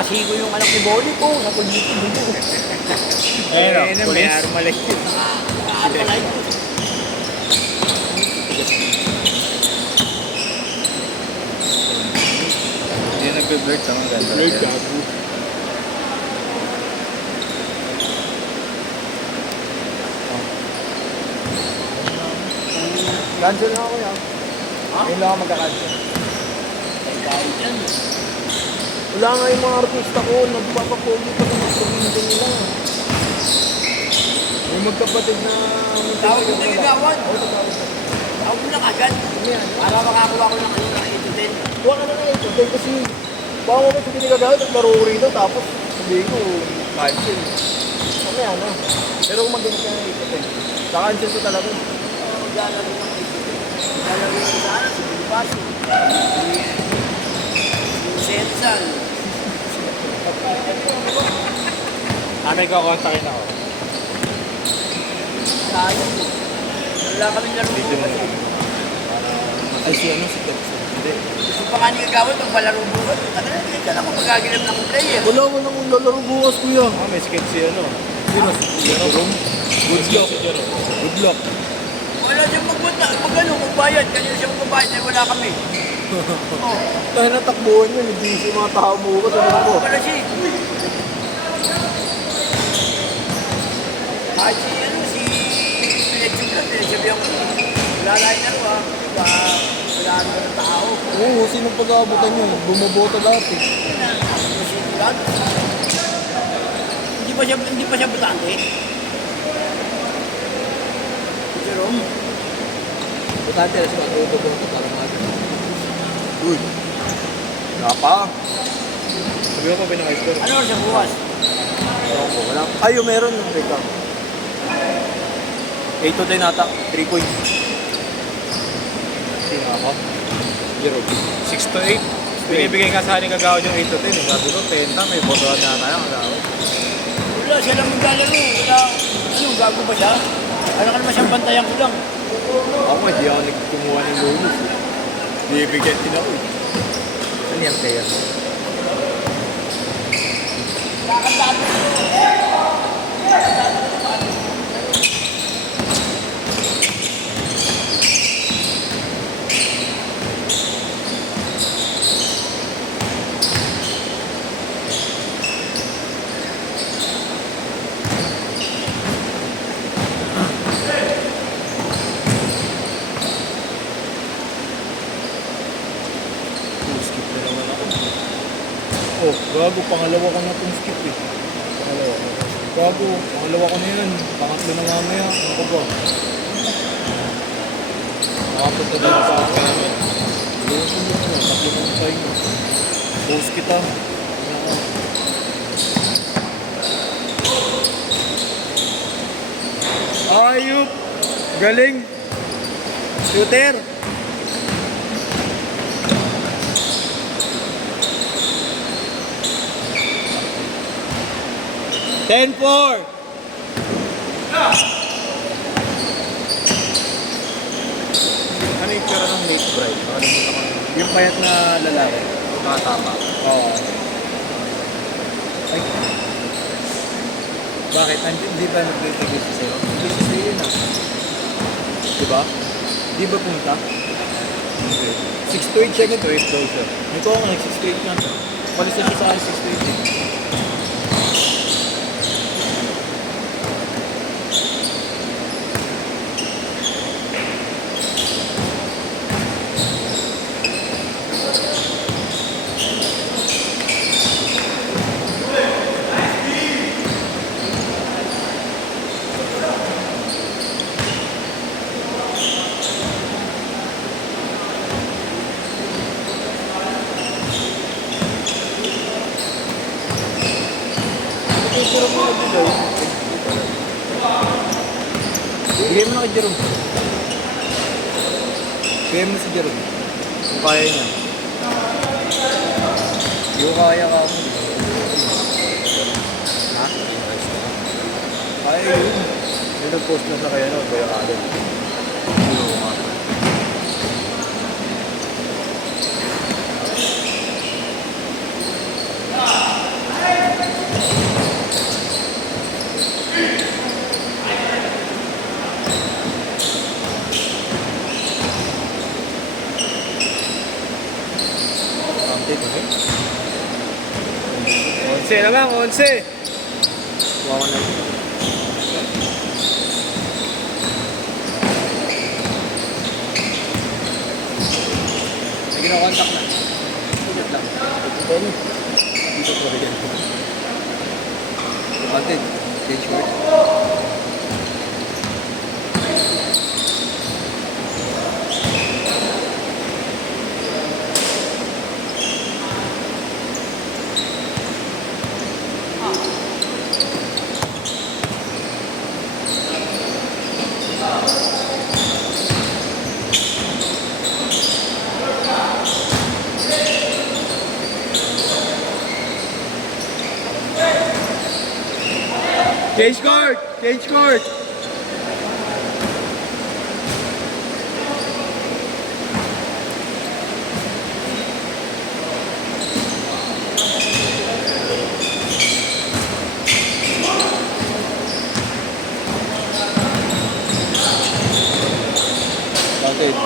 Nakasigo yung anak ni Bonnie ko. Napulito dito. Ayun o, may armalay. Armalay. Hindi nagbe-bird ang ganda. Bird gago. Cancel na ako yan. Ngayon lang ako magka-cancel. Ay, kahit yan. Wala nga yung mga artista ko, nagpapapogi pa ng mga probinsya nila. May magkapatid na... Tawag mo nagagawan. Oo, tatawag na. Tawag mo lang agad. Ano yan? Para makakuha ko ng ano na ito din. Huwag ka na nga ito. Dahil kasi... Baka mo sa pinigagawin at laro rito, tapos sabihin ko, cancel. Ano yan, ha? Pero kung magalit ka na ito, ka-cancel ko talaga. Maglalaro ng ito din. Maglalaro ng sana si Bonifacio. Si Sensal. May kakontakin ako. Sayang. Wala kaming laro Dito bukas mo. eh. Ay, si ano, si Tepsi. Hindi. Gusto pa nga ni Gagawin pag palaro bukas. Hindi ka lang kung magagilam ng player. Wala mo nang lalaro bukas, kuya. May sketch si ano. Sino? Jerome? Good luck. Si Jerome. Good luck. Wala siyang magbayad. Kanina siyang magbayad eh, wala kami. Oh, Tayo na takbuhan yun, hindi si mga tao bukas. Ano ko? wala siya. Kahit si ano, si pinagsabihan ko. Wala lang na ro ah. Wala na ng tao. Oo, sinong pag-aabutan nyo? Bumabota lahat eh. Kasi lang. Hindi pa siya butante. Jerome. Butante na siya, bumabota para mga. Uy. Wala pa. Sabi ko pa pinaka-score. Ano siya bukas? Ewan ko, wala. Ay, yung meron. Teka. 8 to 10 ata. 3 points. Sino ako? Jerome. 6 to 8. Binibigay nga sa akin kagawad yung 8 to 10. Sabi ko, 10 na, may botohan na tayo. Wala, siya lang maglalaro. Wala. Ano, gago ba siya? Ano ka naman siyang bantayan ko lang? Ako, hindi ako nagkumuha ng bonus. Bibigyan din ako eh. Ano yung player? Skip na naman ako. Oh, gago, pangalawa ko na itong skip eh. Pangalawa. Gago, pangalawa ko na yan. Pangatlo na mamaya. Ano ko ba? Nakapunta din sa akin. Luto mo na. Tatlo kong time. Post kita. Ano ka? Ayup! Galing! Shooter! Ten four. Ano yung pera ng Nate Bright? Nakalimutan ko. Yung payat na lalaki. Tama. Oo. Ay. Bakit? Hindi ba nag-review si sa'yo? Hindi si sa'yo yun ah. Diba? Di ba punta? Hindi. 6 to 8 siya ganito. 8 daw siya. Ito nga, 6 to 8 na. Palis na siya sa akin 6 to 8 eh. Jerome mo nagbigay. Bigay mo na kay Jerome. Bigay mo si Jerome. Kung kaya niya. Hindi ko kaya ka ako. Ha? Kaya yun. Yung nag-post na sa kaya no, Kuya Allen. Hindi ko nga. 11 na lang, 11. Kuha ko na. May ginakontak na. Ulit lang. Ito na. Dito ko rin. Content. Change word. Change court! Change court! Content.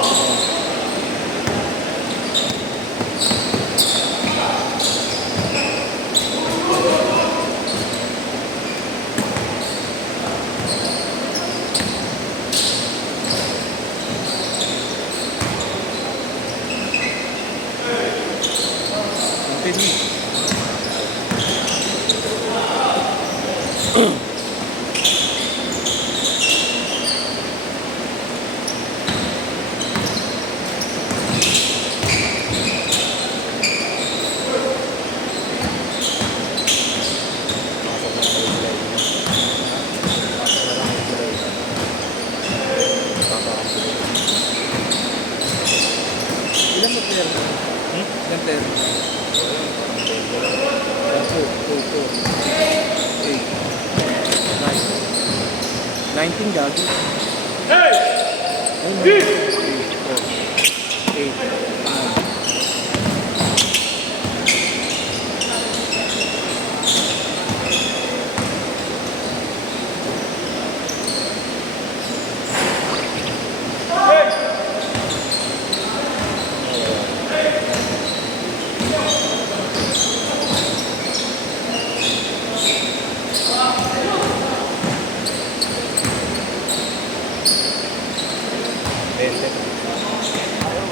Continue. Ilan mo player mo? Ilan player mo? 19 gagi. Hey! 8, 9.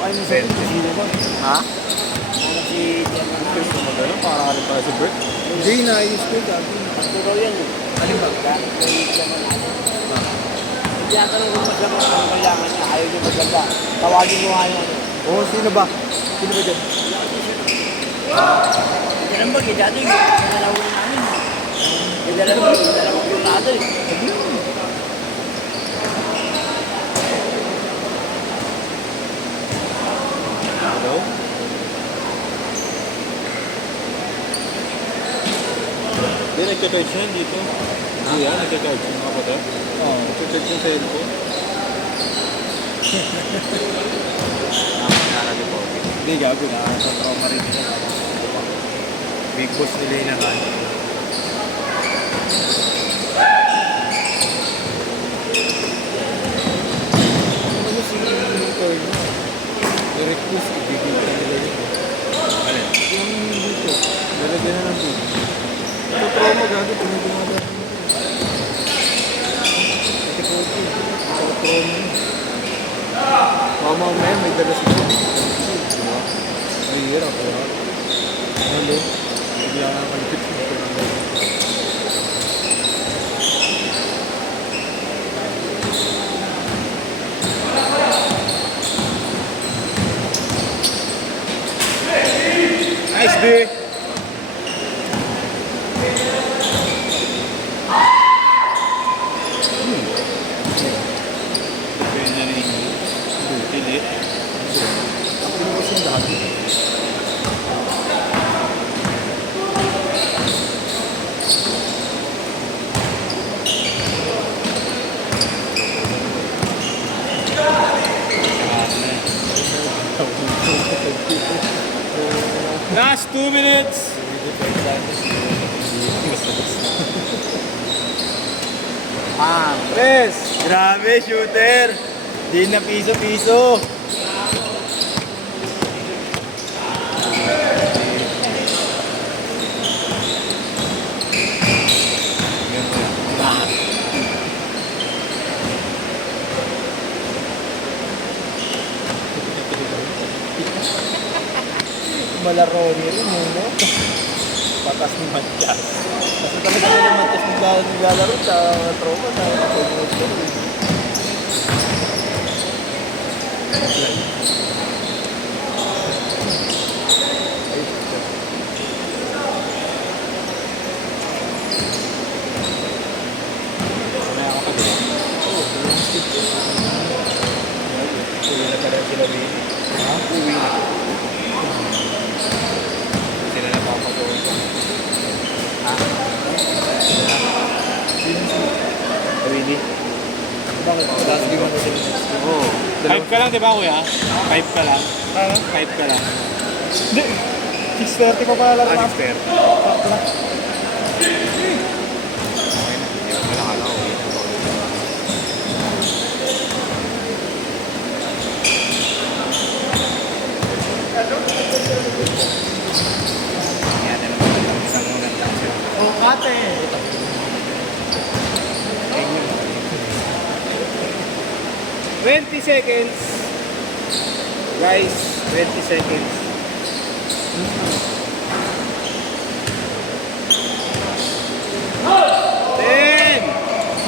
Ano sa sino ba? Ha? Ano si Gusto mo gano'n? Parang ano para si Bert? Hindi, naayos ko gagi. Pagturo yan eh. Ano ba? Hindi ako nung masama ang kailangan niya. Ayaw niya maganda. Tawagin mo nga yan. Oo, sino ba? Sino ba dyan? Hindi naman ba? Dati yung pinalawin namin. Yung dalawang pinado eh. Hello? Hindi, nagka-charge yan dito. Hindi yan, nagka-charge yung mga pata. Oo, nagka-charge yung cellphone. Hindi, gago na. Sa trauma rin nila. Big boss nila yung naman. Ano si Nicole mo? Direct push, ibigay ka nila yun. Alin? Yung dito, lalagyan na ng big. Ito trauma gago, pinaginawa natin. Ito ko ito. Ito trauma yun. Mamaya may dala si Nicole. Diba? Ay, hirap. Ano? Bigla nga kalipit mo. Nice, D! Kaya na rin yung butil eh. Ang pinukas yung dati. Last 2 minutes! Pres! Grabe, shooter! Di na piso-piso! malaro rin yun, no? Patas ni Matias. Kasi talaga yung Matias naglalaro sa trauma sa pag-uot ko. Mamaya ka pa diba? Uwi na pala sila rin. Ha? Uwi na. Sila na papatuloy ko. Ha? Awili. Bakit? Last game ako sila. Oo. 5 ka lang di ba kuya? 5 ka lang. Ah, 5 ka lang. hindi. 6:30 pa pala laro. Fair. Pakla. Okay na. Hindi mo pala kala uwi na. Yan na lang. Isang unang chance yun. Oh, ate. 20 seconds. Guys, 20 seconds. Ten,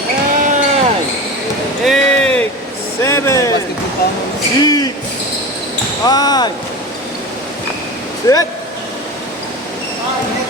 nine, eight, seven, Basketball tayo. 6, 5, 7,